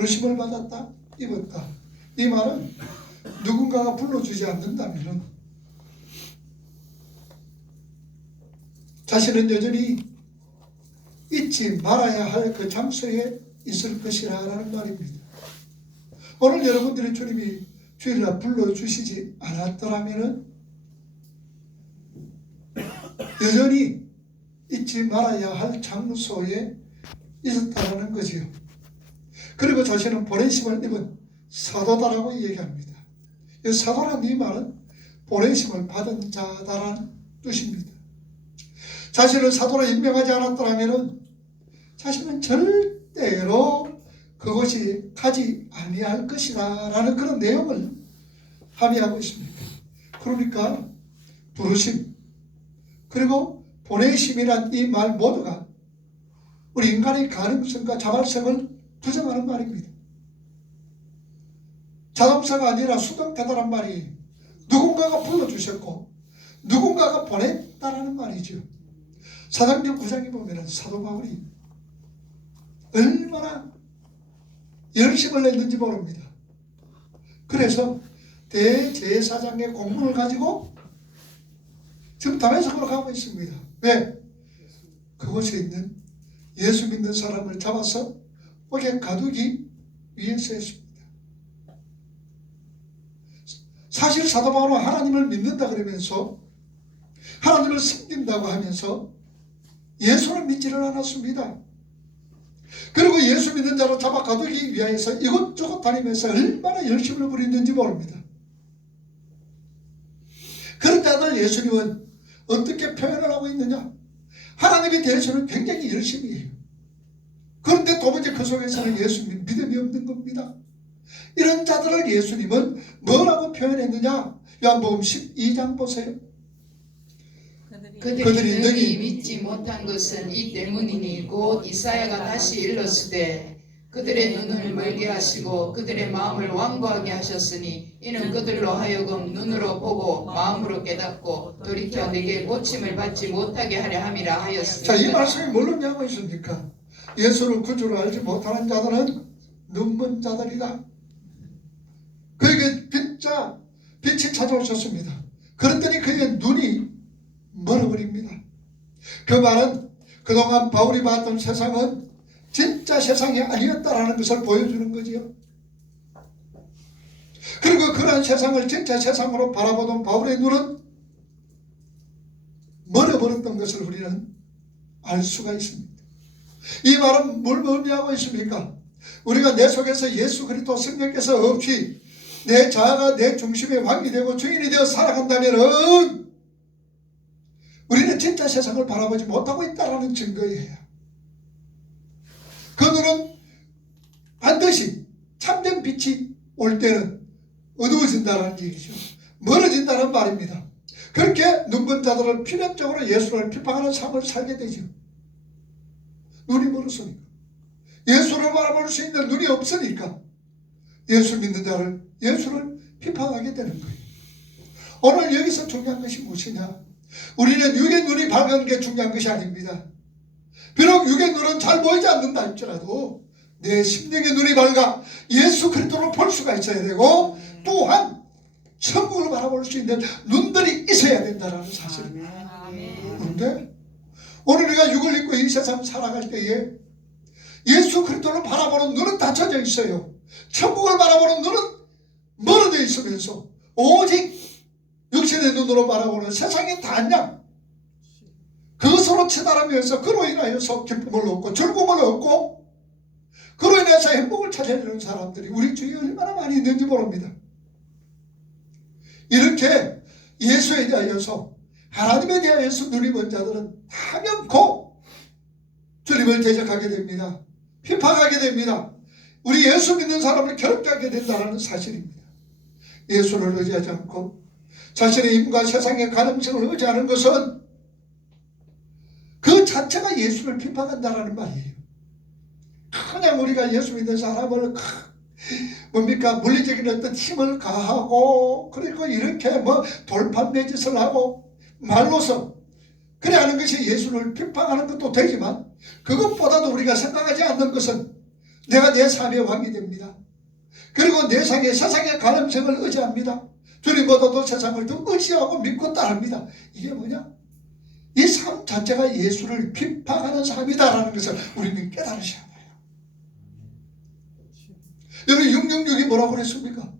부르심을 받았다, 입었다. 이 말은 누군가가 불러주지 않는다면 자신은 여전히 잊지 말아야 할 그 장소에 있을 것이라는 말입니다. 오늘 여러분들이 주님이 주일날 불러주시지 않았더라면 여전히 잊지 말아야 할 장소에 있었다는 거지요. 그리고 자신은 보내심을 입은 사도다라고 얘기합니다. 이 사도란 이 말은 보내심을 받은 자다라는 뜻입니다. 자신을 사도로 임명하지 않았더라면 자신은 절대로 그것이 가지 아니할 것이다 라는 그런 내용을 함의하고 있습니다. 그러니까 부르심 그리고 보내심이란 이 말 모두가 우리 인간의 가능성과 자발성을 부정하는 말입니다. 자동차가 아니라 수동태다란 말이 누군가가 불러주셨고 누군가가 보냈다라는 말이죠. 사도행전 9장에 보면 사도 바울이 얼마나 열심을 냈는지 모릅니다. 그래서 대제사장의 공문을 가지고 지금 다메섹으로 가고 있습니다. 왜? 그곳에 있는 예수 믿는 사람을 잡아서 옥에 가두기 위해서였습니다. 사실 사도 바울은 하나님을 믿는다 그러면서 하나님을 섬긴다고 하면서 예수를 믿지를 않았습니다. 그리고 예수 믿는 자로 잡아 가두기 위해서 이곳저곳 다니면서 얼마나 열심을 부리는지 모릅니다. 그런 자들 예수님은 어떻게 표현을 하고 있느냐? 하나님에 대해서는 굉장히 열심히 해요. 그런데 도무지 그 속에서는 예수님 믿음이 없는 겁니다. 이런 자들을 예수님은 뭐라고 표현했느냐? 요한복음 12장 보세요. 그들이 능히 믿지 못한 것은 이 때문이니 곧 이사야가 다시 일렀으되 그들의 눈을 멀게 하시고 그들의 마음을 완고하게 하셨으니 이는 그들로 하여금 눈으로 보고 마음으로 깨닫고 돌이켜 내게 고침을 받지 못하게 하려 함이라 하였습니다. 자, 이 말씀이 뭘 의미하고 있습니까? 예수를 구주로 알지 못하는 자들은 눈먼 자들이다. 그에게 빛이 찾아오셨습니다. 그랬더니 그의 눈이 멀어버립니다. 그 말은 그동안 바울이 봤던 세상은 진짜 세상이 아니었다라는 것을 보여주는 거지요. 그리고 그러한 세상을 진짜 세상으로 바라보던 바울의 눈은 멀어버렸던 것을 우리는 알 수가 있습니다. 이 말은 뭘 의미하고 있습니까? 우리가 내 속에서 예수 그리스도 성령께서 없이 내 자아가 내 중심의 왕이 되고 주인이 되어 살아간다면 우리는 진짜 세상을 바라보지 못하고 있다는 증거예요. 그 눈은 반드시 참된 빛이 올 때는 어두워진다는 얘기죠. 멀어진다는 말입니다. 그렇게 눈먼 자들은 필연적으로 예수를 비판하는 삶을 살게 되죠. 눈이 멀었으니까. 예수를 바라볼 수 있는 눈이 없으니까 예수 믿는 자를 예수를 비판하게 되는 거예요. 오늘 여기서 중요한 것이 무엇이냐? 우리는 육의 눈이 밝은 게 중요한 것이 아닙니다. 비록 육의 눈은 잘 보이지 않는다 할지라도 내 심령의 눈이 밝아 예수 그리스도를 볼 수가 있어야 되고 또한 천국을 바라볼 수 있는 눈들이 있어야 된다는 사실입니다. 그런데 오늘 우리가 육을 입고 이 세상 살아갈 때에 예수 그리스도를 바라보는 눈은 닫혀져 있어요. 천국을 바라보는 눈은 멀어져 있으면서 오직 육신의 눈으로 바라보는 세상의 단양 그것으로 치달으면서 그로 인하여서 기쁨을 얻고 즐거움을 얻고 그로 인해서 행복을 찾아내는 사람들이 우리 주위에 얼마나 많이 있는지 모릅니다. 이렇게 예수에 대하여서 하나님에 대하여서 눈이 먼 자들은 당연코 주님을 대적하게 됩니다. 비판하게 됩니다. 우리 예수 믿는 사람을 괴롭게 하게 된다는 사실입니다. 예수를 의지하지 않고 자신의 힘과 세상의 가능성을 의지하는 것은 그 자체가 예수를 비판한다는 말이에요. 그냥 우리가 예수 믿는 사람을 뭡니까 물리적인 어떤 힘을 가하고 그리고 이렇게 뭐 돌판매짓을 하고 말로서 그래 하는 것이 예수를 비판하는 것도 되지만 그것보다도 우리가 생각하지 않는 것은 내가 내 삶의 왕이 됩니다. 그리고 내 세상의 가능성을 의지합니다. 주님보다도 세상을 더 의지하고 믿고 따릅니다. 이게 뭐냐? 이 삶 자체가 예수를 핍박하는 삶이다라는 것을 우리는 깨달으셔야 돼요. 여러분 666이 뭐라고 그랬습니까?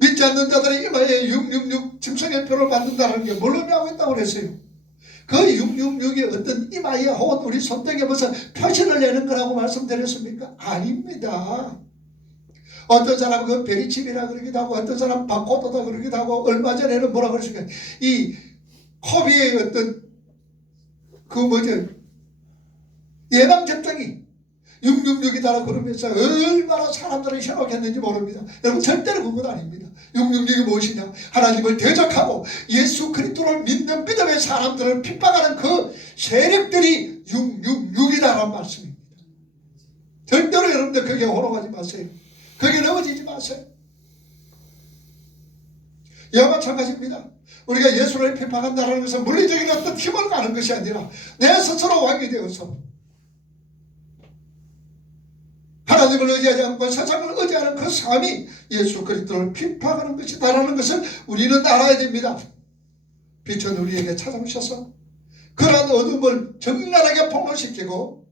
믿지 않는 자들의 이마에 666 짐승의표를 받는다는 게 뭘 의미하고 있다고 그랬어요? 그 666이 어떤 이마에 혹은 우리 손등에 무슨 표시를 내는 거라고 말씀드렸습니까? 아닙니다. 어떤 사람은 그 베리칩이라 그러기도 하고 어떤 사람은 바코드다 그러기도 하고 얼마 전에는 뭐라 그랬습니까? 이 코비의 어떤 그 뭐죠? 예방접종이 666이다라고 그러면서 얼마나 사람들을 현혹했는지 모릅니다. 여러분 절대로 그건 아닙니다. 666이 무엇이냐? 하나님을 대적하고 예수 그리스도를 믿는 믿음의 사람들을 핍박하는 그 세력들이 666이다라는 말씀입니다. 절대로 여러분들 거기에 혼동하지 마세요. 거기에 넘어지지 마세요. 이와 마찬가지입니다. 우리가 예수를 핍박한다는 것은 물리적인 어떤 힘을 가는 것이 아니라 내 스스로 왕이 되어서 하나님을 의지하지 않고 세상을 의지하는 그 삶이 예수 그리스도를 핍박하는 것이다라는 것을 우리는 알아야 됩니다. 빛은 우리에게 찾아오셔서 그러한 어둠을 적나라하게 폭로시키고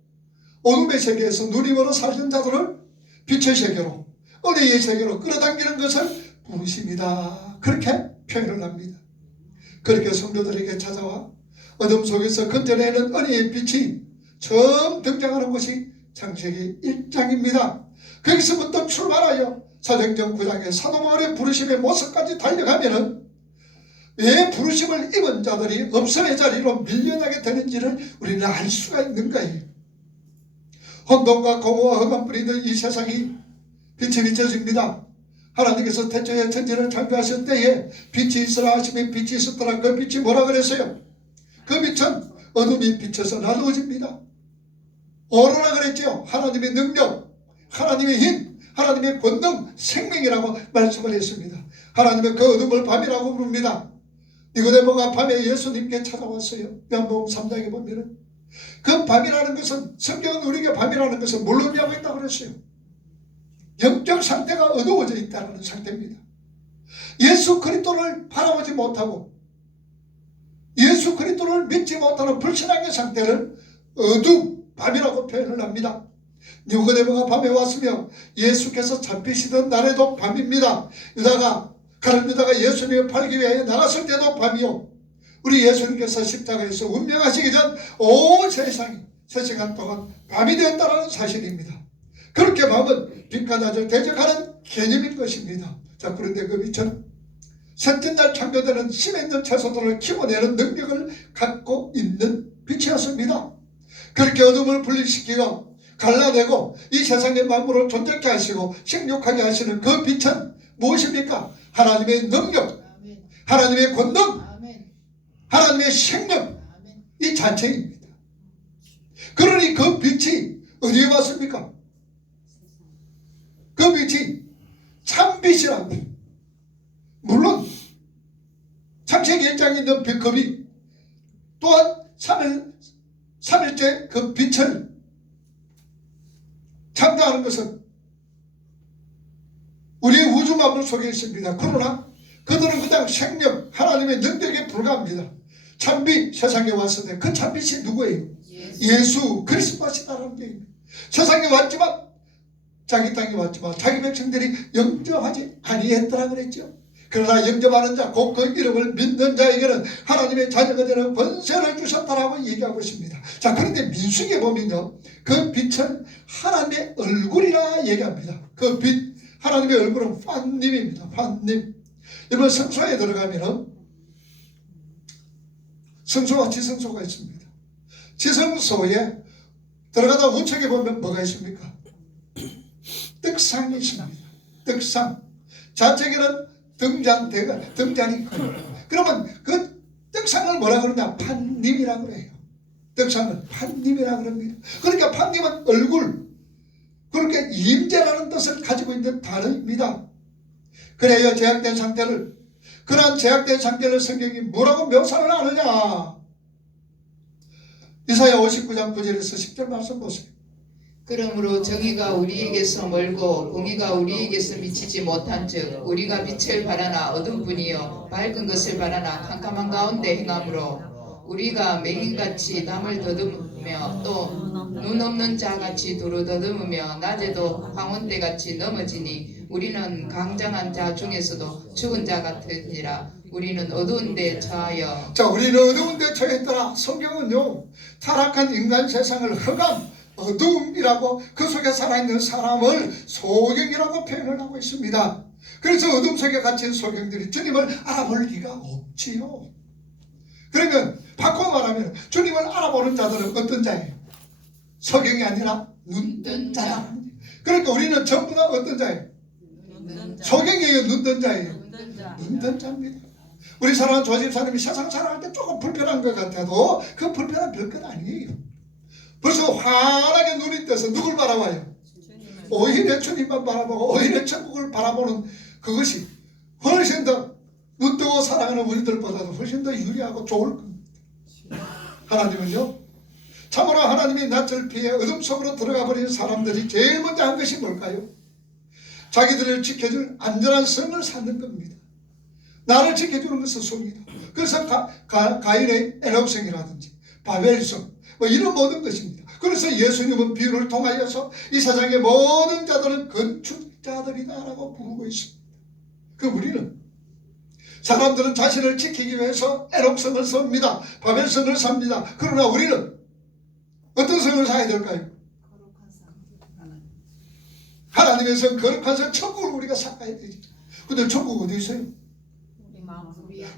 어둠의 세계에서 눈이 멀어 살던 자들을 빛의 세계로 은혜의 세계로 끌어당기는 것을 부르심이다. 그렇게 표현을 합니다. 그렇게 성도들에게 찾아와 어둠 속에서 건져내는 은혜의 빛이 처음 등장하는 곳이 창세기 1장입니다. 거기서부터 출발하여 사도행전 9장의 사도바울의 부르심의 모습까지 달려가면은 왜 부르심을 입은 자들이 없음의 자리로 밀려나게 되는지를 우리는 알 수가 있는 거예요. 혼돈과 공허와 흑암 뿌리는 이 세상이 빛이 비춰집니다. 하나님께서 태초에 천지를 창조하실 때에 빛이 있으라 하시면 빛이 있었더라. 그 빛이 뭐라 그랬어요? 그 빛은 어둠이 비쳐서 나누어집니다. 오로라 그랬죠. 하나님의 능력, 하나님의 힘, 하나님의 권능, 생명이라고 말씀을 했습니다. 하나님의 그 어둠을 밤이라고 부릅니다. 니고데모가 밤에 예수님께 찾아왔어요. 요한복음 3장에 보면은 그 밤이라는 것은 성경은 우리에게 밤이라는 것은 뭘 의미하고 있다고 그랬어요? 영적 상태가 어두워져 있다는 상태입니다. 예수 그리스도를 바라보지 못하고 예수 그리스도를 믿지 못하는 불신앙의 상태를 어둠, 밤이라고 표현을 합니다. 니고데모가 밤에 왔으며 예수께서 잡히시던 날에도 밤입니다. 가룟 유다가 예수님을 팔기 위해 나갔을 때도 밤이요. 우리 예수님께서 십자가에서 운명하시기 전 온 세상이 3시간 동안 밤이 되었다는 사실입니다. 그렇게 밤은 빛과 낮을 대적하는 개념인 것입니다. 자, 그런데 그 빛은 셋째 날 창조되는 심에 있는 채소들을 키워내는 능력을 갖고 있는 빛이었습니다. 그렇게 어둠을 분리시키고 갈라내고 이 세상의 만물을 존재케 하시고 생육하게 하시는 그 빛은 무엇입니까? 하나님의 능력, 하나님의 권능, 하나님의 생명, 이 자체입니다. 그러니 그 빛이 어디에 왔습니까? 그 빛이 참빛이랍니다. 물론 창세기 1장에 있는 빛컵이 또한 3일째 그 빛을 창조하는 것은 우리의 우주 만물 속에 있습니다. 그러나 그들은 그냥 생명, 하나님의 능력에 불과합니다. 참빛 세상에 왔을 때 그 참빛이 누구예요? 예수 그리스도시다라는 얘기입니다. 세상에 왔지만 자기 땅에 왔지만 자기 백성들이 영접하지 아니했더라 그랬죠. 그러나 영접하는 자, 곧 그 이름을 믿는 자에게는 하나님의 자녀가 되는 권세를 주셨다라고 얘기하고 있습니다. 자, 그런데 민수기에 보면요, 그 빛은 하나님의 얼굴이라 얘기합니다. 그 빛, 하나님의 얼굴은 환님입니다. 환님. 여러분 성소에 들어가면은 성소와 지성소가 있습니다. 지성소에 들어가다 우측에 보면 뭐가 있습니까? 떡상이 있습니다. 떡상. 좌측에는 등잔이 커요. 그러면 그 떡상을 뭐라 그러냐? 판님이라 그래요. 떡상은 판님이라 그럽니다. 그러니까 판님은 얼굴, 그렇게 임재라는 뜻을 가지고 있는 단어입니다. 그래요. 제약된 상태를, 그러한 제약된 상태를 성경이 뭐라고 묘사를 하느냐? 이사야 59장 9절에서 10절 말씀 보세요. 그러므로 정의가 우리에게서 멀고 공의가 우리에게서 미치지 못한즉 우리가 빛을 바라나 어둠뿐이요 밝은 것을 바라나 캄캄한 가운데 행함으로 우리가 맹인같이 남을 더듬으며 또 눈 없는 자같이 두루 더듬으며 낮에도 황혼대같이 넘어지니 우리는 강장한 자 중에서도 죽은 자 같으니라. 우리는 어두운 데 처하여 자, 우리는 어두운 데 처했더라. 성경은요, 타락한 인간 세상을 흑암, 어두움이라고, 그 속에 살아있는 사람을 소경이라고 표현을 하고 있습니다. 그래서 어둠 속에 갇힌 소경들이 주님을 알아볼 리가 없지요. 그러면 바꿔 말하면 주님을 알아보는 자들은 어떤 자예요? 소경이 아니라 눈뜬 자다. 그러니까 우리는 전부 다 어떤 자예요? 소경이에요, 눈뜬 자예요? 눈뜬 자입니다. 우리 사랑하는 조집사님이 세상 살아갈 때 조금 불편한 것 같아도 그 불편한 별것 아니에요. 벌써 환하게 눈이 떠서 누굴 바라봐요? 오히려 주님만 바라보고 오히려 천국을 바라보는 그것이 훨씬 더 눈뜨고 사랑하는 우리들보다도 훨씬 더 유리하고 좋을 겁니다. 하나님은요, 참으로 하나님이 낯을 피해 어둠 속으로 들어가 버린 사람들이 제일 먼저 한 것이 뭘까요? 자기들을 지켜줄 안전한 성을 쌓는 겁니다. 나를 지켜주는 것은 성이다. 그래서 가인의 에녹성이라든지 바벨성 뭐 이런 모든 것입니다. 그래서 예수님은 비유를 통하여서 이 세상의 모든 자들은 건축자들이다라고 부르고 있습니다. 그 우리는 사람들은 자신을 지키기 위해서 에녹성을 섭니다. 바벨성을 삽니다. 그러나 우리는 어떤 성을 쌓아야 될까요? 하나님의 성, 거룩한 성, 천국을 우리가 쌓아야 되죠. 근데 천국 어디 있어요?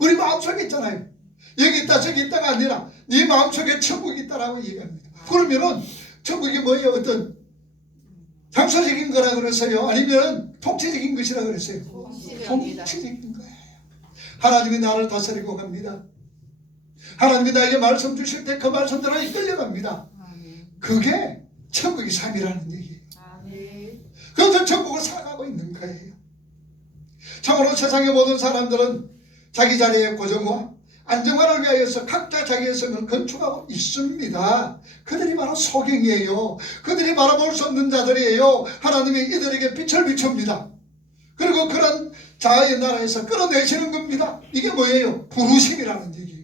우리 마음속에 있잖아요. 여기 있다 저기 있다가 아니라 네 마음속에 천국이 있다라고 얘기합니다. 그러면은 천국이 뭐예요? 어떤 장소적인 거라 그랬어요? 아니면 통치적인 것이라 그랬어요? 통치적인 거예요. 하나님이 나를 다스리고 갑니다. 하나님이 나에게 말씀 주실 때 그 말씀대로 이끌려갑니다. 그게 천국의 삶이라는 얘기예요. 그래서 천국을 살아가고 있는 거예요. 참으로 세상의 모든 사람들은 자기 자리의 고정과 안정화를 위하여서 각자 자기의 성을 건축하고 있습니다. 그들이 바로 소경이에요. 그들이 바라볼 수 없는 자들이에요. 하나님이 이들에게 빛을 비춥니다. 그리고 그런 자아의 나라에서 끌어내시는 겁니다. 이게 뭐예요? 부르심이라는 얘기예요.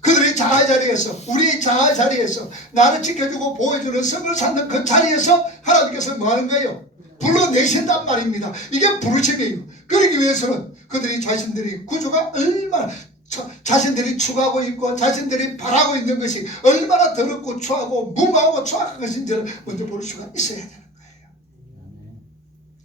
그들이 자아 자리에서, 우리 자아 자리에서 나를 지켜주고 보호해주는 성을 쌓는 그 자리에서 하나님께서 뭐 하는 거예요? 불러내신단 말입니다. 이게 부르심이에요. 그러기 위해서는 그들이 자신들이 구조가 얼마나 자신들이 추구하고 있고 자신들이 바라고 있는 것이 얼마나 더럽고 추하고 무모하고 추악한 것인지를 먼저 볼 수가 있어야 되는 거예요.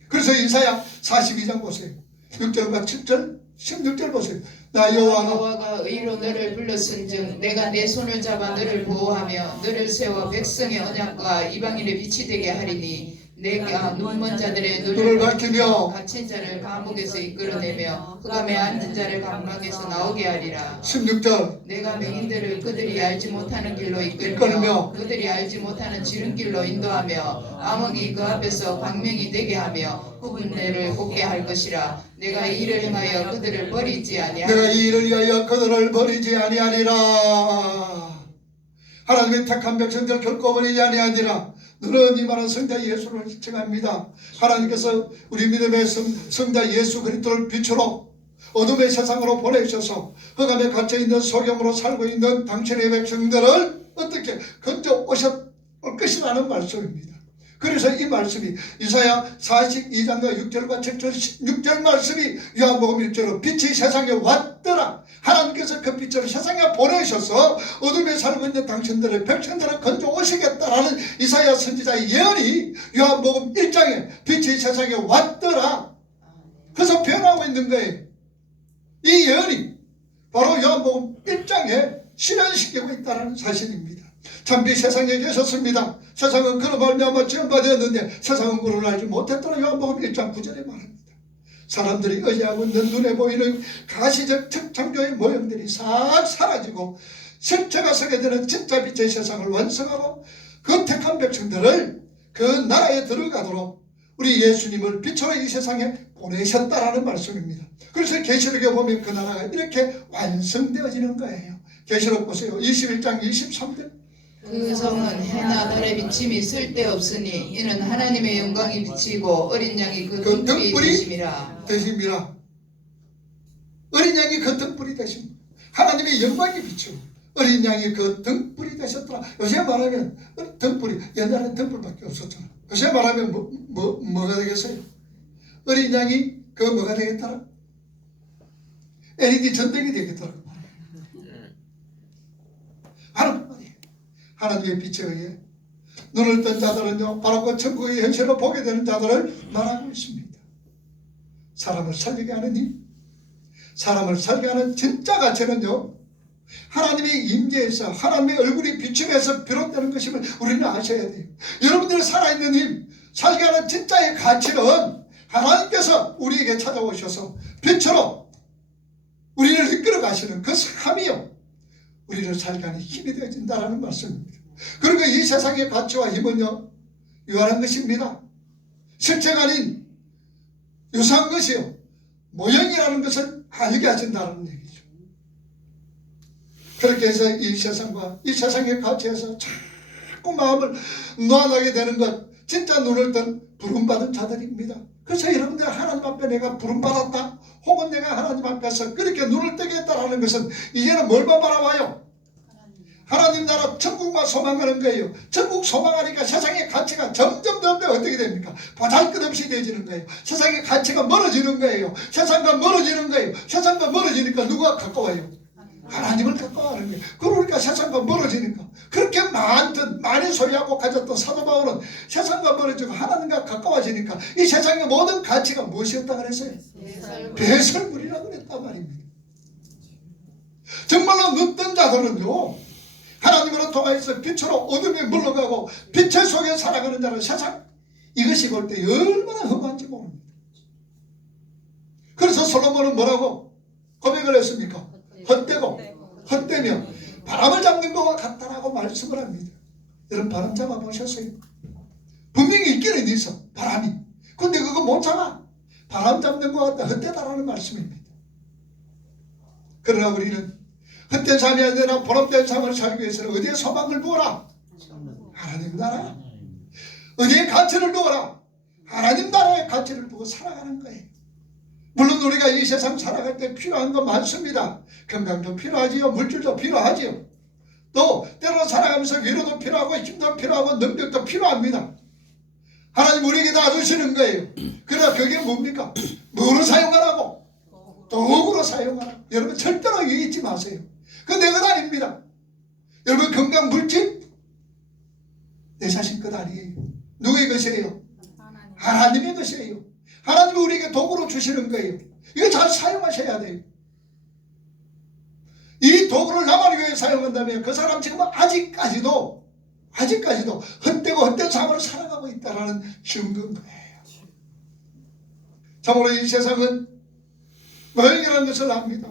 그래서 이사야 42장 보세요. 6절과 7절 16절 보세요. 나 여호와가 의로 너를 불렀은즉 내가 내 손을 잡아 너를 보호하며 너를 세워 백성의 언약과 이방인의 빛이 되게 하리니 내가 눈먼 자들의 눈을 밝히며 갇힌 자를 감옥에서 이끌어내며 흑암에 앉은 자를 감락에서 나오게 하리라. 16절 내가 맹인들을 그들이 알지 못하는 길로 이끌며 그들이 알지 못하는 지름길로 인도하며 암흑이 그 앞에서 광명이 되게 하며 후분내를 곱게 할 것이라. 내가 이 일을 행하여 그들을 버리지 아니하리라. 내가 이 일을 위하여 그들을 버리지 아니하리라. 하나님의 택한 백성들 결코 버리지 아니하리라. 너는 이 말은 성자 예수를 칭합니다. 하나님께서 우리 믿음의 성자 예수 그리스도를 빛으로 어둠의 세상으로 보내주셔서 흑암에 갇혀있는 소경으로 살고 있는 당신의 백성들을 어떻게 건져 오셨을 것이라는 말씀입니다. 그래서 이 말씀이 이사야 42장과 6절과 7절 16절 말씀이 요한복음 1절로 빛이 세상에 왔더라. 하나님께서 그 빛을 세상에 보내셔서 어둠에 살고 있는 당신들의 백성들을 건져 오시겠다라는 이사야 선지자의 예언이 요한복음 1장에 빛이 세상에 왔더라. 그래서 변하고 있는 거예요. 이 예언이 바로 요한복음 1장에 실현시키고 있다는 사실입니다. 참빛 세상에 계셨습니다. 세상은 그로 말미암아 지음받았는데 세상은 그를 알지 못했더라. 요한복음 1장 9절에 말합니다. 사람들이 의지하고 있는 눈에 보이는 가시적 창조의 모형들이 싹 사라지고 실체가 서게 되는 진짜 빛의 세상을 완성하고 그 택한 백성들을 그 나라에 들어가도록 우리 예수님을 빛으로 이 세상에 보내셨다라는 말씀입니다. 그래서 계시록에 보면 그 나라가 이렇게 완성되어지는 거예요. 계시록 보세요. 21장 23절 그 성은 해나 달의 비침이 쓸데없으니 이는 하나님의 영광이 비치고 어린 양이 그 그 등불이 등불이 되심이라. 되심이라. 어린 양이 그 등불이 되심. 하나님의 영광이 비치고 어린 양이 그 등불이 되셨더라. 요새 말하면 등불이, 옛날에는 등불밖에 없었잖아. 요새 말하면 뭐가 되겠어요? 어린 양이 그 뭐가 되겠더라? LED 전등이 되겠더라. 하는 말이에요. 하나님의 빛에 의해 눈을 뜬 자들은요, 바로 그 천국의 현실을 보게 되는 자들을 말하고 있습니다. 사람을 살리게 하는 힘, 사람을 살게 하는 진짜 가치는요, 하나님의 임재에서, 하나님의 얼굴이 비춤에서 비롯되는 것임을 우리는 아셔야 돼요. 여러분들이 살아있는 힘, 살게 하는 진짜의 가치는 하나님께서 우리에게 찾아오셔서 빛으로 우리를 이끌어 가시는 그 삶이요, 우리를 살게 하는 힘이 되어진다는 말씀입니다. 그리고 이 세상의 가치와 힘은요, 유한한 것입니다. 실체가 아닌 유사한 것이요, 모형이라는 것을 알게 하신다는 얘기죠. 그렇게 해서 이 세상과 이 세상의 가치에서 자꾸 마음을 놓아나게 되는 것, 진짜 눈을 뜬 부름받은 자들입니다. 그래서 여러분들, 하나님 앞에 내가 부름받았다, 혹은 내가 하나님 앞에서 그렇게 눈을 뜨게 했다라는 것은 이제는 뭘만 바라봐요? 하나님 나라 천국만 소망하는 거예요. 천국 소망하니까 세상의 가치가 점점 어떻게 됩니까? 보잘것없이 되어지는 거예요. 세상의 가치가 멀어지는 거예요. 세상과 멀어지는 거예요. 세상과 멀어지니까 누가 가까워요? 하나님을 가까워하는 거예요. 그러니까 세상과 멀어지니까, 그렇게 많이 소유하고 가졌던 사도 바울은 세상과 멀어지고 하나님과 가까워지니까 이 세상의 모든 가치가 무엇이었다 그랬어요? 배설물이라고 그랬단 말입니다. 정말로 눈뜬 자들은요, 하나님으로 통하여서 빛으로 어둠에 물러가고 빛의 속에 살아가는 자는 세상, 이것이 볼 때 얼마나 험한지 모릅니다. 그래서 솔로몬은 뭐라고 고백을 했습니까? 헛되며 바람을 잡는 것과 같다라고 말씀을 합니다. 여러분, 바람 잡아 보셨어요? 분명히 있기는 있어, 바람이. 근데 그거 못 잡아. 바람 잡는 것 같다, 헛되다라는 말씀입니다. 그러나 우리는 헛된 삶이 아니라 보람된 삶을 살기 위해서는 어디에 소망을 두어라? 하나님 나라. 어디에 가치를 두어라? 하나님 나라의 가치를 두고 살아가는 거예요. 물론 우리가 이 세상 살아갈 때 필요한 건 많습니다. 건강도 필요하지요, 물질도 필요하지요, 또 때로 살아가면서 위로도 필요하고 힘도 필요하고 능력도 필요합니다. 하나님 우리에게 다 주시는 거예요. 그러나 그게 뭡니까? 뭐로 사용하라고? 도구로 사용하라고. 여러분, 절대로 잊지 마세요. 그건 내 것 아닙니다. 여러분, 건강, 물질, 내 자신 것 아니에요. 누구의 것이에요? 하나님의 것이에요. 하나님이 우리에게 도구로 주시는 거예요. 이거 잘 사용하셔야 돼요. 이 도구를 나만을 위해 사용한다면 그 사람 지금 아직까지도 헛되고 헛된 삶을 살아가고 있다는 증거인 거예요. 참으로 이 세상은 모형이라는 것을 압니다.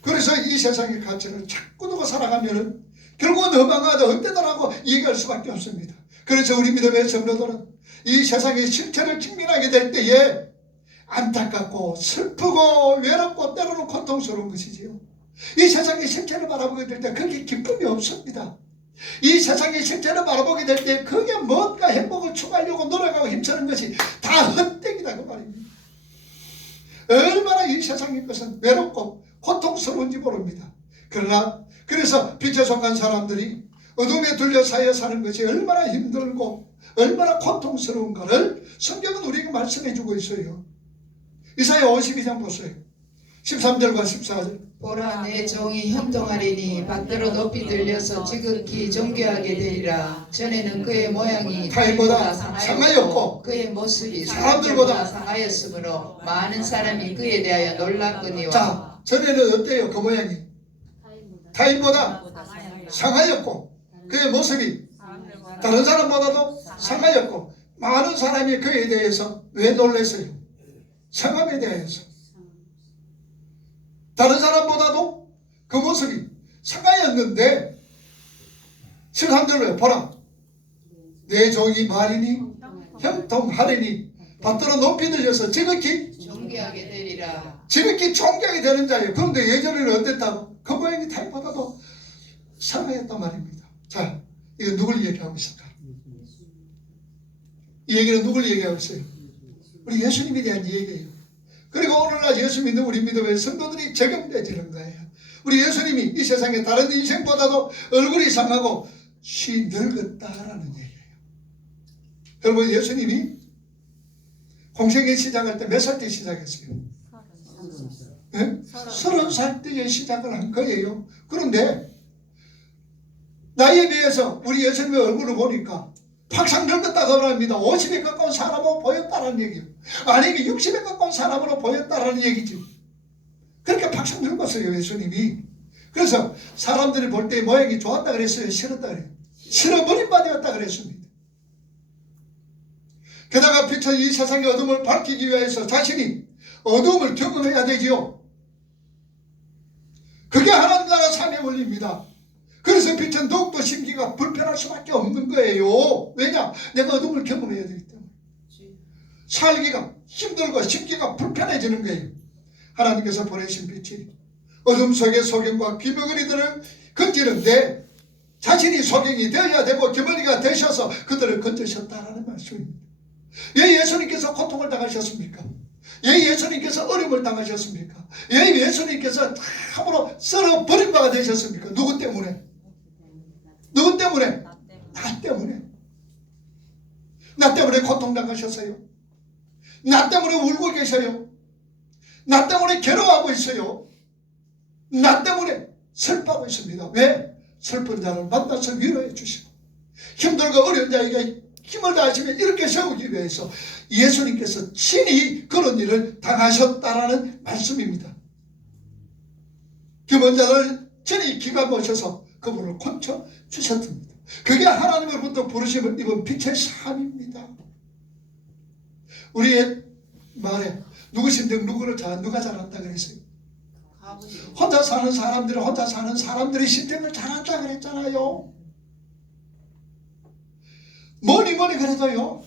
그래서 이 세상의 가치를 자꾸 두고 살아가면 결국은 허망하다, 헛되다라고 얘기할 수밖에 없습니다. 그래서 우리 믿음의 성도들은 이 세상의 실체를 직면하게 될 때에 안타깝고 슬프고 외롭고 때로는 고통스러운 것이지요. 이 세상의 실체를 바라보게 될 때 거기에 기쁨이 없습니다. 이 세상의 실체를 바라보게 될 때 그게 뭔가 행복을 추구하려고 노력하고 힘쓰는 것이 다 헛되기다 그 말입니다. 얼마나 이 세상의 것은 외롭고 고통스러운지 모릅니다. 그래서 빛에 속한 사람들이 어둠에 둘러싸여 사는 것이 얼마나 힘들고 얼마나 고통스러운가를 성경은 우리에게 말씀해 주고 있어요. 이사야 52장 보세요. 13절과 14절. 보라, 내 종이 형통하리니 밖으로 높이 들려서 지극히 존귀하게 되리라. 전에는 그의 모양이 타인보다 상하였고 상하였고 그의 모습이 사람들보다 상하였으므로 많은 사람이 그에 대하여 놀랐거니와. 자, 전에는 어때요? 그 모양이 타인보다 상하였고 그의 모습이 다른 사람보다도 상하였고 많은 사람이 그에 대해서 왜 놀랐어요? 상함에 대해서. 다른 사람보다도 그 모습이 상하였는데 13절에 보라, 내 종이 말이니 형통하리니 밖으로 높이 들려서 지극히 존귀하게 되리라. 지극히 존귀하게 되는 자예요. 그런데 예전에는 어땠다고? 그 모양이 타인보다도 상하였단 말입니다. 자, 이거 누굴 얘기하고 있을까? 이 얘기는 누굴 얘기하고 있어요? 우리 예수님에 대한 얘기예요. 그리고 오늘날 예수 믿는 우리 믿음의 성도들이 적용되지는 거예요. 우리 예수님이 이 세상에 다른 인생보다도 얼굴이 이상하고 시 늙었다라는 얘기예요. 여러분, 예수님이 공생애 시작할 때 몇 살 때 시작했어요? 네? 30살 때에 시작을 한 거예요. 그런데 나이에 비해서 우리 예수님의 얼굴을 보니까 확상 늙었다고 합니다. 50에 가까운 사람으로 보였다는 얘기예요. 아니면 60에 가까운 사람으로 보였다는 얘기죠. 그렇게 확상 늙었어요, 예수님이. 그래서 사람들이 볼 때 모양이 좋았다 그랬어요? 싫었다 그래요? 싫어버린 바 되었다 그랬습니다. 게다가 빛은 이 세상의 어둠을 밝히기 위해서 자신이 어둠을 경험해야 되지요. 그게 하나님 나라 삶의 원리입니다. 그래서 빛은 더욱더 심기가 불편할 수밖에 없는 거예요. 왜냐? 내가 어둠을 경험해야 되기 때문에. 살기가 힘들고 심기가 불편해지는 거예요. 하나님께서 보내신 빛이 어둠 속의 소경과 귀머거리들을 건지는데 자신이 소경이 되어야 되고 귀머거리가 되셔서 그들을 건지셨다라는 말씀입니다. 왜 예수님께서 고통을 당하셨습니까? 왜 예수님께서 어려움을 당하셨습니까? 왜 예수님께서 참으로 썰어 버린 바가 되셨습니까? 누구 때문에? 누구 때문에? 나 때문에. 나 때문에 고통 당하셨어요. 나 때문에 울고 계셔요. 나 때문에 괴로워하고 있어요. 나 때문에 슬퍼하고 있습니다. 왜? 슬픈 자를 만나서 위로해 주시고 힘들고 어려운 자에게 힘을 다하시며 이렇게 세우기 위해서 예수님께서 친히 그런 일을 당하셨다라는 말씀입니다. 기본 자를 친히 기가 모셔서 그분을 고쳐 주셨습니다. 그게 하나님으로부터 부르심을 입은 빛의 삶입니다. 우리의 말에 누구신데 누구를 누가 잘한다 그랬어요? 혼자 사는 사람들이 심정을 잘한다 그랬잖아요. 뭐니 그래도요.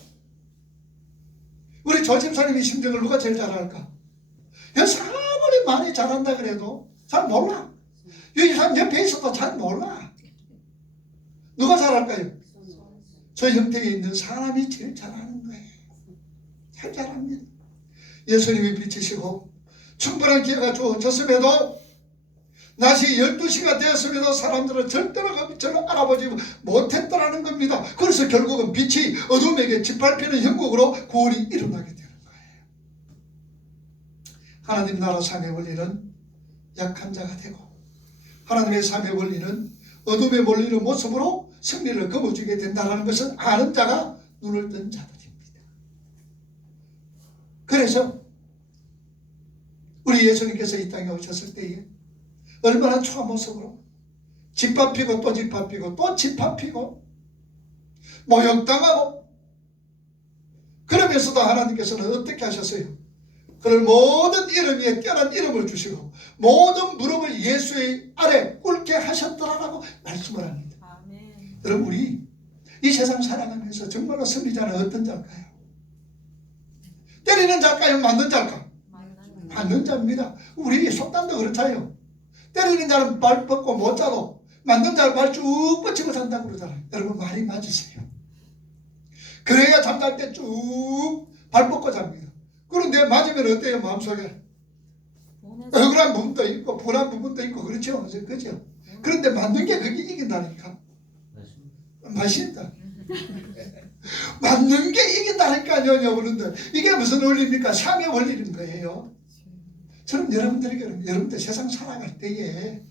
우리 조집사님이 심정을 누가 제일 잘할까? 사람이 많이 잘한다 그래도 잘 몰라. 이 사람 옆에 있어도 잘 몰라. 누가 잘할까요? 저 형태에 있는 사람이 제일 잘하는 거예요. 잘 잘합니다. 예수님이 비치시고 충분한 기회가 주어졌음에도 낮이 12시가 되었음에도 사람들은 절대로 그 빛을 알아보지 못했다는 겁니다. 그래서 결국은 빛이 어둠에게 짓밟히는 형국으로 구원이 일어나게 되는 거예요. 하나님 나라 삶의 원리는 약한 자가 되고 하나님의 삶의 원리는 어둠에 몰리는 모습으로 승리를 거머쥐게 된다는 것을 아는 자가 눈을 뜬 자들입니다. 그래서 우리 예수님께서 이 땅에 오셨을 때에 얼마나 초한 모습으로 짓밟히고 또 짓밟히고 또 짓밟히고 모욕당하고 그러면서도 하나님께서는 어떻게 하셨어요? 그를 모든 이름 위에 뛰어난 이름을 주시고 모든 무릎을 예수의 아래 꿇게 하셨더라라고 말씀을 합니다. 아멘. 여러분, 우리 이 세상 살아가면서 정말로 승리자는 어떤 자일까요? 때리는 자일까요? 맞는 자일까? 맞는 자입니다. 우리 속담도 그렇잖아요. 때리는 자는 발 뻗고 못 자도 맞는 자는 발 쭉 뻗치고 잔다고 그러잖아요. 여러분, 말이 맞으세요. 그래야 잠잘 때 쭉 발 뻗고 잡니다. 그런데 맞으면 어때요? 마음속에 억울한 부분도 있고 불안 부분도 있고 그렇죠? 그죠? 그런데 맞는 게 그게 이긴다니까. 맞습니다. 맞는 게 이긴다니까요, 여러분들. 이게 무슨 원리입니까? 삶의 원리인 거예요. 저는 여러분들 세상 살아갈 때에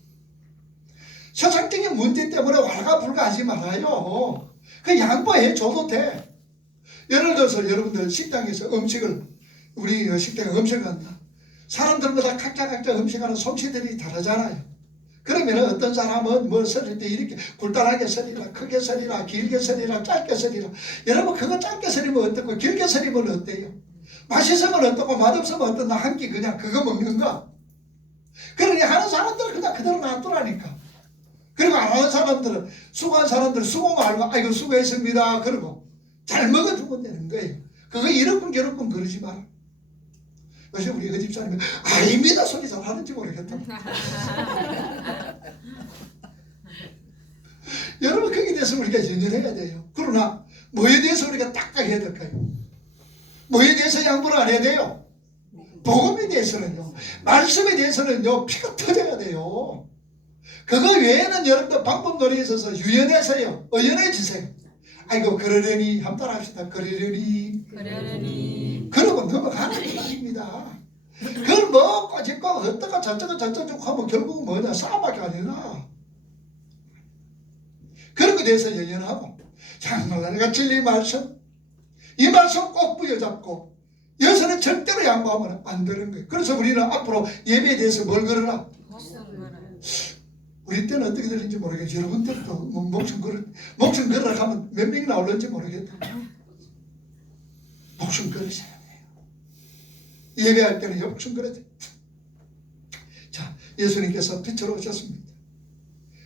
세상적인 문제 때문에 왈가불가하지 말아요. 그 양보해 줘도 돼. 예를 들어서 여러분들 식당에서 우리 식당에 음식을 한다. 사람들마다 각자 음식하는 솜씨들이 다르잖아요. 그러면 어떤 사람은 뭐 썰을 때 이렇게 굴단하게 썰이라, 크게 썰이라, 길게 썰이라, 짧게 썰이라. 여러분, 그거 짧게 썰이면 어떻고 길게 썰이면 어때요? 맛있으면 어떻고 맛없으면 어떻나 한 끼 그냥 그거 먹는 거. 그러니 하는 사람들은 그냥 그대로 놔두라니까. 그리고 안 하는 사람들은 수고한 사람들 수고 말고 아이고 수고했습니다 그러고 잘 먹어주면 되는 거예요. 그거 이렇군 저렇군 그러지 마라. 그래서 우리 그 집사님은 아닙니다 소리 잘 하는지 모르겠다. 여러분, 거기에 하나님께서 우리가 연연해야 돼요. 그러나 뭐에 대해서 우리가 딱딱해야 될까요? 뭐에 대해서 양보를 안 해야 돼요? 복음에 대해서는요, 말씀에 대해서는요, 피가 터져야 돼요. 그거 외에는 여러분들 방법놀이에 있어서 유연해서요, 의연해지세요. 아이고 그러려니 한번 따라합시다. 그러려니 그러고 넘어가는 게 아닙니다. 그걸 뭐 꼬집고 어떠고 저쩌고 하면 결국은 뭐냐, 싸움밖에 아니라. 그런 것에 대해서 연연하고, 정말 내가 진리 말씀, 이 말씀 꼭 부여잡고 여기서는 절대로 양보하면 안 되는 거예요. 그래서 우리는 앞으로 예배에 대해서 뭘 걸어라? 우리 때는 어떻게 되는지 모르겠어요. 여러분 때도 목숨 걸으라 하면 몇 명이 나올는지 모르겠다. 목숨 걸으셔야 돼요. 예배할 때는 목숨 걸어야 돼요. 자, 예수님께서 빛으로 오셨습니다.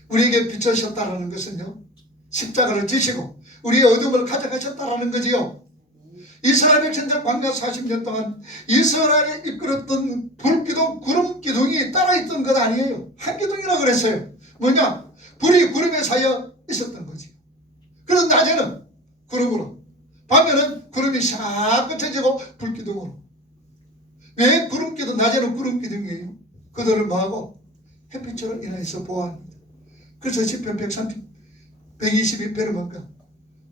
우리에게 빛이셨다라는 것은요, 십자가를 지시고 우리의 어둠을 가져가셨다라는 거지요. 이스라엘 백성들 광야 40년 동안 이스라엘에 이끌었던 불기둥, 구름기둥이 따라있던 것 아니에요. 한 기둥이라고 그랬어요. 뭐냐? 불이 구름에 사이에 있었던 거지. 그래서 낮에는 구름으로, 밤에는 구름이 샥 흩어지고 불기둥으로. 왜 구름기둥, 낮에는 구름기둥이에요? 그들을 뭐하고? 햇빛으로 인해서 보호합니다. 그래서 시편 122편은 뭔가?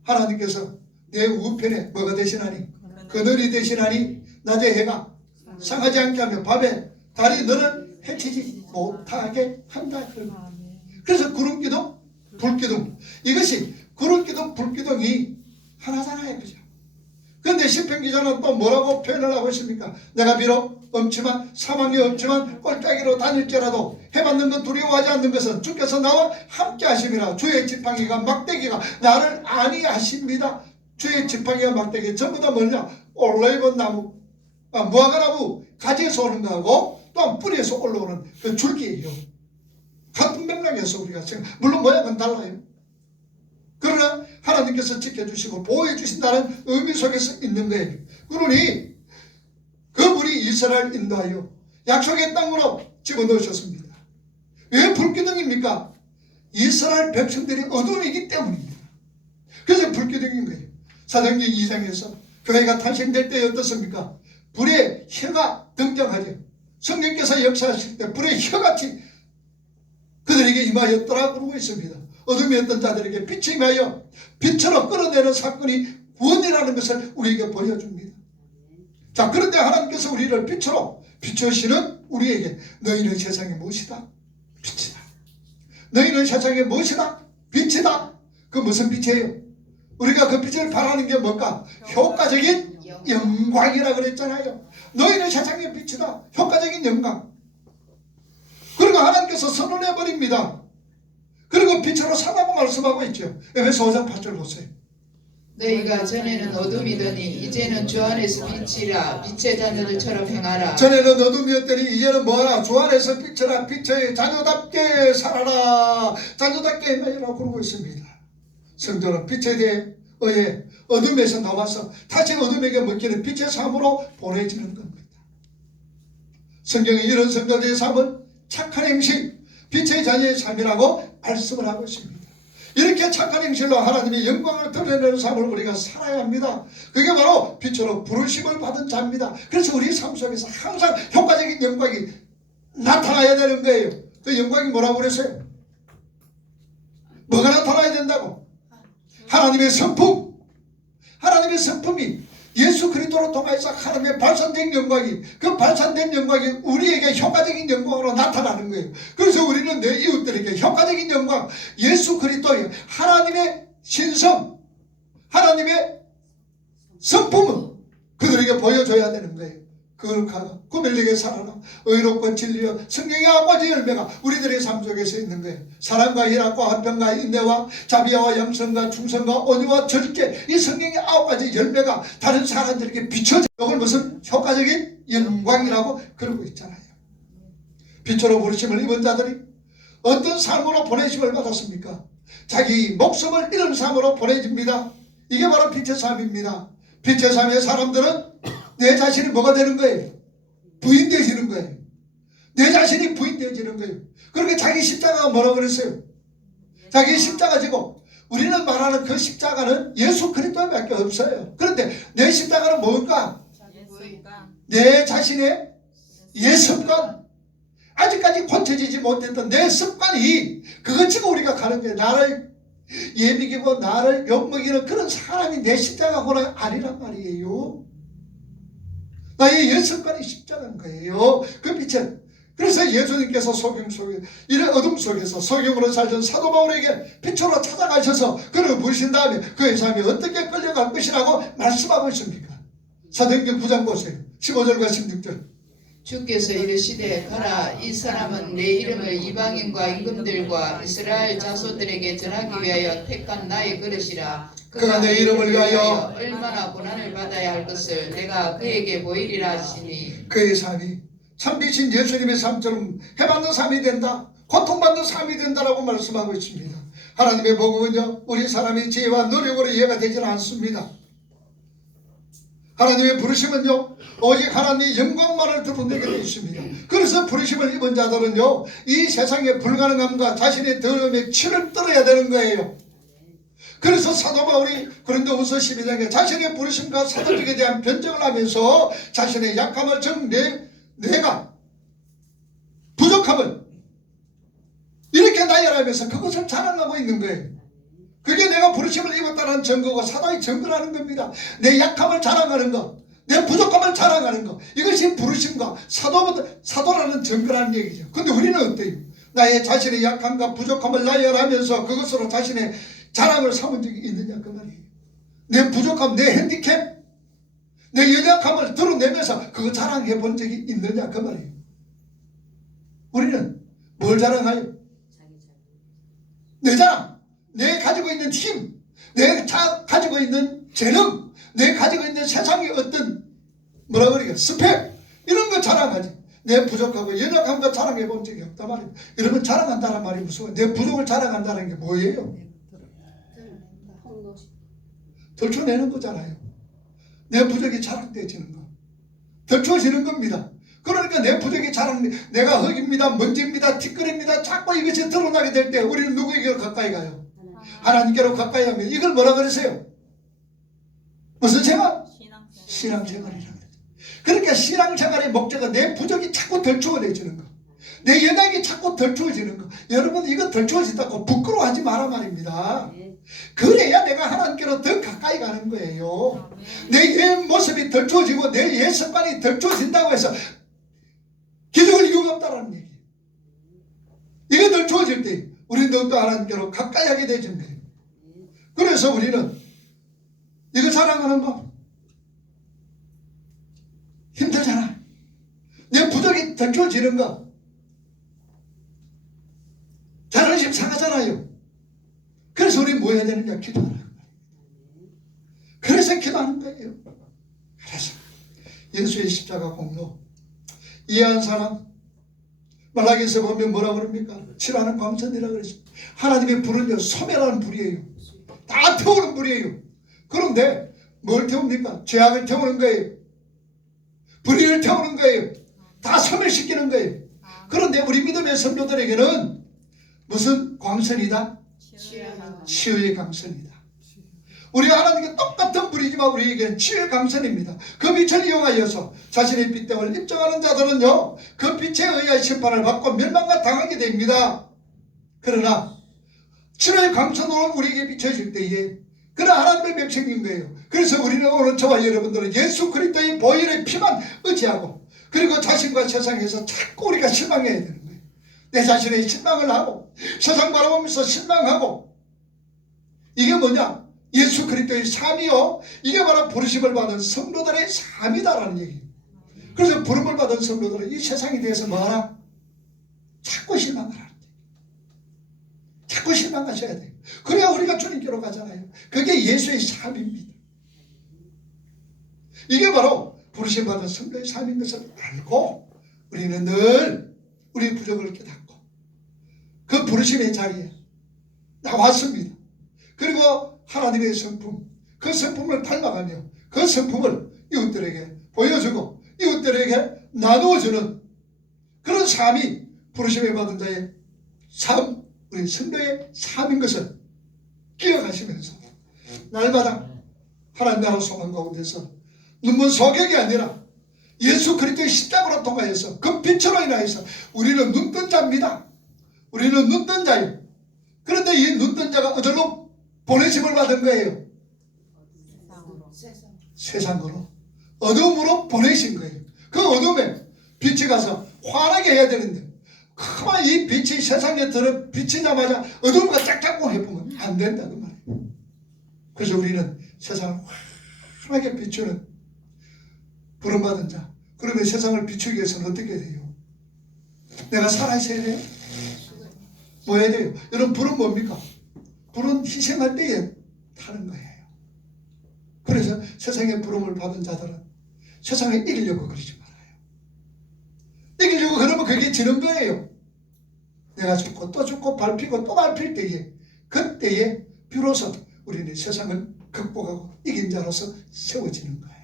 하나님께서 내 우편에 뭐가 되시나니? 그늘이 되시나니 낮에 해가 상하지 않게 하며 밤에 달이 너를 해치지 못하게 한다. 그래서 구름기둥, 불기둥, 이것이 구름기둥, 불기둥이 하나잖아요. 그죠? 그런데 시편 기자는 또 뭐라고 표현을 하고 있습니까? 내가 비록 사망이 엄침한 꼴짜기로 다닐지라도 해맞는 것 두려워하지 않는 것은 주께서 나와 함께 하심이라. 주의 지팡이가 막대기가 나를 안위하십니다. 주의 지팡이와 막대기 전부 다 뭐냐? 올리브 나무, 무화과나무 가지에서 오는 거하고 또한 뿌리에서 올라오는 그 줄기예요. 같은 맥락에서 우리가 물론 모양은 달라요. 그러나 하나님께서 지켜주시고 보호해 주신다는 의미 속에서 있는 거예요. 그러니 그분이 이스라엘 인도하여 약속의 땅으로 집어넣으셨습니다. 왜 불기둥입니까? 이스라엘 백성들이 어둠이기 때문입니다. 그래서 불기둥인 거예요. 사도행전 2장에서 교회가 탄생될 때 어떻습니까? 불의 혀가 등장하죠. 성령께서 역사하실 때 불의 혀같이 그들에게 임하였더라 그러고 있습니다. 어둠에 있던 자들에게 빛이 임하여 빛으로 끌어내는 사건이 구원이라는 것을 우리에게 보여줍니다. 자, 그런데 하나님께서 우리를 빛으로 비추시는 우리에게 너희는 세상의 무엇이다? 빛이다. 너희는 세상의 무엇이다? 빛이다. 그 무슨 빛이에요? 우리가 그 빛을 바라는 게 뭘까? 효과적인 영광이라 그랬잖아요. 너희는 세상의 빛이다. 효과적인 영광. 그리고 하나님께서 선언해 버립니다. 그리고 빛으로 살라고 말씀하고 있죠. 에베소 5장 8절 보세요. 너희가 전에는 어둠이더니 이제는 주 안에서 빛이라. 빛의 자녀들처럼 행하라. 전에는 어둠이었더니 이제는 뭐라? 주 안에서 빛이라. 빛의 자녀답게 살아라. 자녀답게 행하라 그러고 있습니다. 성도는 빛에 대해 어둠에서 나와서 다시 어둠에게 먹히는 빛의 삶으로 보내지는 겁니다. 성경에 이런 성도들의 삶은 착한 행실, 빛의 자녀의 삶이라고 말씀을 하고 있습니다. 이렇게 착한 행실로 하나님의 영광을 드러내는 삶을 우리가 살아야 합니다. 그게 바로 빛으로 부르심을 받은 자입니다. 그래서 우리 삶 속에서 항상 효과적인 영광이 나타나야 되는 거예요. 그 영광이 뭐라고 그랬어요? 뭐가 나타나야 된다고? 하나님의 성품, 하나님의 성품이 예수 그리스도로 통해서 하나님의 발산된 영광이, 그 발산된 영광이 우리에게 효과적인 영광으로 나타나는 거예요. 그래서 우리는 내 이웃들에게 효과적인 영광, 예수 그리스도의 하나님의 신성, 하나님의 성품을 그들에게 보여줘야 되는 거예요. 그걸 가라, 구별되게 살아라, 의롭고 진리와 성령의 아버지 열매가 우리들의 삶 속에서 있는 거예요. 사랑과 희락과 화평과 인내와 자비와 양성과 충성과 온유와 절제, 이 성령의 9가지 열매가 다른 사람들에게 비춰져. 이걸 무슨 효과적인 영광이라고 그러고 있잖아요. 빛으로 부르심을 입은 자들이 어떤 삶으로 보내심을 받았습니까? 자기 목숨을 잃은 삶으로 보내집니다. 이게 바로 빛의 삶입니다. 빛의 삶의 사람들은 내 자신이 뭐가 되는 거예요? 부인되어지는 거예요. 내 자신이 부인되어지는 거예요. 그러니까 자기 십자가가 뭐라고 그랬어요? 자기 십자가 지고 우리는 말하는 그 십자가는 예수 그리스도밖에 없어요. 그런데 내 십자가는 뭘까? 내 자신의 예습관, 아직까지 고쳐지지 못했던 내 습관이 그것 지고 우리가 가는 거예요. 나를 예비기고 나를 욕먹이는 그런 사람이 내 십자가고는 아니란 말이에요. 나의 예습관이 십자가인 거예요. 그 빛은. 그래서 예수님께서 소경 속에 이런 어둠 속에서 소경으로 살던 사도 바울에게 빛으로 찾아가셔서 그를 부르신 다음에 그의 삶이 어떻게 끌려갈 것이라고 말씀하고 있습니까? 사도행전 9장 보세요. 15절과 16절. 주께서 이르시되 가라, 이 사람은 내 이름을 이방인과 임금들과 이스라엘 자손들에게 전하기 위하여 택한 나의 그릇이라. 그가 내 이름을 위하여 얼마나 고난을 받아야 할 것을 내가 그에게 보이리라 하시니. 그의 삶이 참비신 예수님의 삶처럼 해받는 삶이 된다, 고통받는 삶이 된다라고 말씀하고 있습니다. 하나님의 복음은요, 우리 사람의 지혜와 노력으로 이해가 되지는 않습니다. 하나님의 부르심은요, 오직 하나님의 영광만을 드러내게 되어 있습니다. 그래서 부르심을 입은 자들은요, 이 세상의 불가능함과 자신의 더러움에 치를 떨어야 되는 거예요. 그래서 사도 바울이 고린도후서 12장에 자신의 부르심과 사도직에 대한 변증을 하면서 자신의 약함을 내가 부족함을 이렇게 나열하면서 그것을 자랑하고 있는 거예요. 그게 내가 부르심을 입었다는 증거고 사도의 증거라는 겁니다. 내 약함을 자랑하는 것, 내 부족함을 자랑하는 것, 이것이 부르심과 사도라는 증거라는 얘기죠. 근데 우리는 어때요? 나의 자신의 약함과 부족함을 나열하면서 그것으로 자신의 자랑을 삼은 적이 있느냐 그 말이에요. 내 부족함, 내 핸디캡, 내 연약함을 드러내면서 그거 자랑해 본 적이 있느냐 그 말이에요. 우리는 뭘 자랑해요? 내 자랑, 내 가지고 있는 힘, 내 가지고 있는 재능, 내 가지고 있는 세상의 어떤 뭐라 그러게 스펙, 이런 거 자랑하지. 내 부족하고 연약함도 자랑해 본 적이 없단 말이에요. 여러분, 자랑한다는 말이 무슨, 내 부족을 자랑한다는 게 뭐예요? 덜쳐내는 거잖아요. 내 부족이 자랑되어지는 거, 덜쳐지는 겁니다. 그러니까 내 부족이 내가 흙입니다, 먼지입니다, 티끌입니다, 자꾸 이것이 드러나게 될 때 우리는 누구에게로 가까이 가요? 하나님께로 가까이 하면 이걸 뭐라 그러세요? 무슨 생활? 신앙생활이라고 그러죠. 그러니까 신앙생활의 목적은 내 부족이 자꾸 덜추어지는 거, 내 연약이 자꾸 덜추어지는 거. 여러분, 이거 덜추어진다고 부끄러워하지 마라 말입니다. 그래야 내가 하나님께로 더 가까이 가는 거예요. 내 옛 모습이 덜추어지고 내 옛 습관이 덜추어진다고 해서 기죽을 이유가 없다는 얘기예요. 이게 덜추어질 때 우리는 더욱더 하나님께로 가까이 하게 되는 거예요. 그래서 우리는 이거 자랑하는 거 힘들잖아. 내 부족이 덜추어지는 거 자존심 상하잖아요. 그래서 우리 뭐 해야 되느냐? 기도하는 거예요. 그래서 기도하는 거예요. 그래서 예수의 십자가 공로 이해한 사람, 말라기에서 보면 뭐라고 그럽니까? 칠하는 광선이라고 그랬어요. 하나님의 불은요, 소멸하는 불이에요. 다 태우는 불이에요. 그런데 뭘 태웁니까? 죄악을 태우는 거예요. 불의를 태우는 거예요. 다 소멸시키는 거예요. 그런데 우리 믿음의 성도들에게는 무슨 광선이다? 치유의 광선이다. 우리 하나님께 똑같은 불이지만 우리에게는 치유의 광선입니다. 그 빛을 이용하여서 자신의 빛됨을 입증하는 자들은요, 그 빛에 의해 심판을 받고 멸망과 당하게 됩니다. 그러나 치유의 광선으로 우리에게 비춰질 때에 그는 하나님의 백성인 거예요. 그래서 우리는 오늘 저와 여러분들은 예수 그리스도의 보혈의 피만 의지하고, 그리고 자신과 세상에서 자꾸 우리가 실망해야 되는 거예요. 내 자신의 실망을 하고 세상 바라보면서 실망하고, 이게 뭐냐? 예수 그리스도의 삶이요, 이게 바로 부르심을 받은 성도들의 삶이다라는 얘기예요. 그래서 부름을 받은 성도들은 이 세상에 대해서 뭐하라? 자꾸 실망하라. 자꾸 실망하셔야 돼요. 그래야 우리가 주님께로 가잖아요. 그게 예수의 삶입니다. 이게 바로 부르심 받은 성도의 삶인 것을 알고 우리는 늘 우리 부족을 깨닫고 그 부르심의 자리에 나왔습니다. 그리고 하나님의 성품, 그 성품을 닮아가며 그 성품을 이웃들에게 보여주고 이웃들에게 나누어주는 그런 삶이 부르심을 받은 자의 삶, 우리 성도의 삶인 것을 기억하시면서 날마다 하나님 나라 소망 가운데서 눈먼 소경이 아니라 예수 그리스도의 십자가로 통하여서 그 빛으로 인하여서 우리는 눈뜬 자입니다. 우리는 눈뜬 자예요. 그런데 이 눈뜬 자가 어디로 보내심을 받은 거예요? 세상으로, 어둠으로 보내신 거예요. 그 어둠에 빛이 가서 환하게 해야 되는데 그만 이 빛이 세상에 들어 비치자마자 어둠과 짝짝꿍 해보면 안 된다 그 말이에요. 그래서 우리는 세상을 환하게 비추는 부름받은 자. 그러면 세상을 비추기 위해서는 어떻게 돼요? 내가 살아있어야 돼요? 뭐 해야 돼요? 여러분 불은 뭡니까? 불은 희생할 때에 타는 거예요. 그래서 세상의 부름을 받은 자들은 세상에 이기려고 그러지 말아요. 이기려고 그러면 그게 지는 거예요. 내가 죽고 또 죽고 밟히고 또 밟힐 때에 그때에 비로소 우리는 세상을 극복하고 이긴 자로서 세워지는 거예요.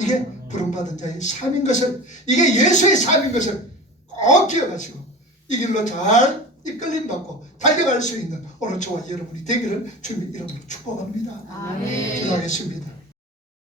이게 부름받은 자의 삶인 것을, 이게 예수의 삶인 것을 꼭 기억하시고 이 길로 잘 이끌림 받고 달려갈 수 있는 오늘 저와 여러분이 되기를 주님의 이름으로 축복합니다. 아멘. 기도하겠습니다.